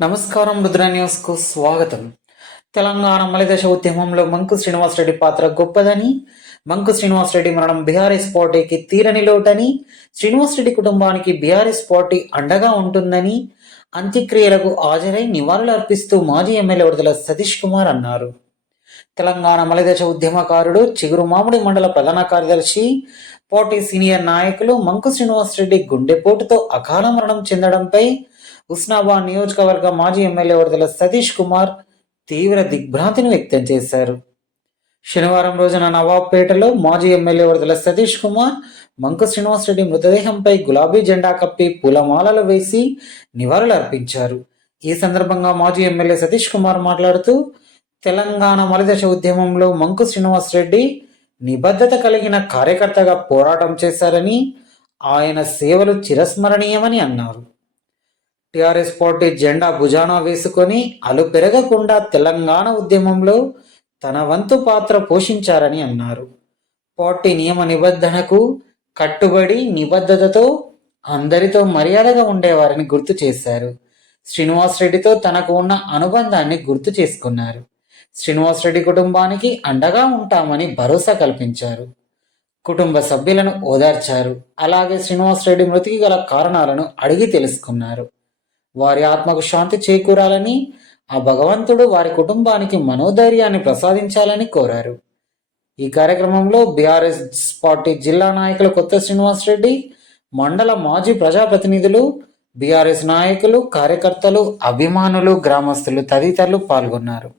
నమస్కారం రుద్ర న్యూస్కు స్వాగతం. తెలంగాణ మలిదశ ఉద్యమంలో మంకు శ్రీనివాసరెడ్డి పాత్ర గొప్పదని మంకు శ్రీనివాసరెడ్డి మరణం బీఆర్ఎస్ పార్టీకి తీరని లోటని శ్రీనివాసరెడ్డి కుటుంబానికి బీఆర్ఎస్ పార్టీ అండగా ఉంటుందని అంత్యక్రియలకు హాజరై నివాళులు అర్పిస్తూ మాజీ ఎమ్మెల్యే విడుదల సతీష్ కుమార్ అన్నారు. తెలంగాణ మలిదశ ఉద్యమకారుడు చిగురు మామిడి మండల ప్రధాన కార్యదర్శి పార్టీ సీనియర్ నాయకులు మంకు శ్రీనివాసరెడ్డి గుండెపోటుతో అకాల మరణం చెందడంపై ఉస్నాబాద్ నియోజకవర్గ మాజీ ఎమ్మెల్యే వరదల సతీష్ కుమార్ తీవ్ర దిగ్భ్రాంతిని వ్యక్తం చేశారు. శనివారం రోజున నవాబ్పేటలో మాజీ ఎమ్మెల్యే వరదల సతీష్ కుమార్ మంకు శ్రీనివాసరెడ్డి మృతదేహంపై గులాబీ జెండా కప్పి పూలమాలలు వేసి నివాళులు అర్పించారు ఈ సందర్భంగా మాజీ ఎమ్మెల్యే సతీష్ కుమార్ మాట్లాడుతూ తెలంగాణ మలిదశ ఉద్యమంలో మంకు శ్రీనివాసరెడ్డి నిబద్ధత కలిగిన కార్యకర్తగా పోరాటం చేశారని ఆయన సేవలు చిరస్మరణీయమని అన్నారు. టిఆర్ఎస్ పార్టీ జెండా భుజాన వేసుకొని అలు పెరగకుండా తెలంగాణ ఉద్యమంలో తన వంతు పాత్ర పోషించారని అన్నారు. పార్టీ నియమ నిబంధనకు కట్టుబడి నిబద్ధతతో అందరితో మర్యాదగా ఉండేవారని గుర్తు చేశారు. శ్రీనివాస్ రెడ్డితో తనకు ఉన్న అనుబంధాన్ని గుర్తు చేసుకున్నారు. శ్రీనివాస్ రెడ్డి కుటుంబానికి అండగా ఉంటామని భరోసా కల్పించారు. కుటుంబ సభ్యులను ఓదార్చారు. అలాగే శ్రీనివాస్ రెడ్డి మృతికి గల కారణాలను అడిగి తెలుసుకున్నారు. వారి ఆత్మకు శాంతి చేకూరాలని ఆ భగవంతుడు వారి కుటుంబానికి మనోధైర్యాన్ని ప్రసాదించాలని కోరారు. ఈ కార్యక్రమంలో బీఆర్ఎస్ పార్టీ జిల్లా నాయకులు కొత్త శ్రీనివాస్ రెడ్డి మండల మాజీ ప్రజాప్రతినిధులు బీఆర్ఎస్ నాయకులు కార్యకర్తలు అభిమానులు గ్రామస్తులు తదితరులు పాల్గొన్నారు.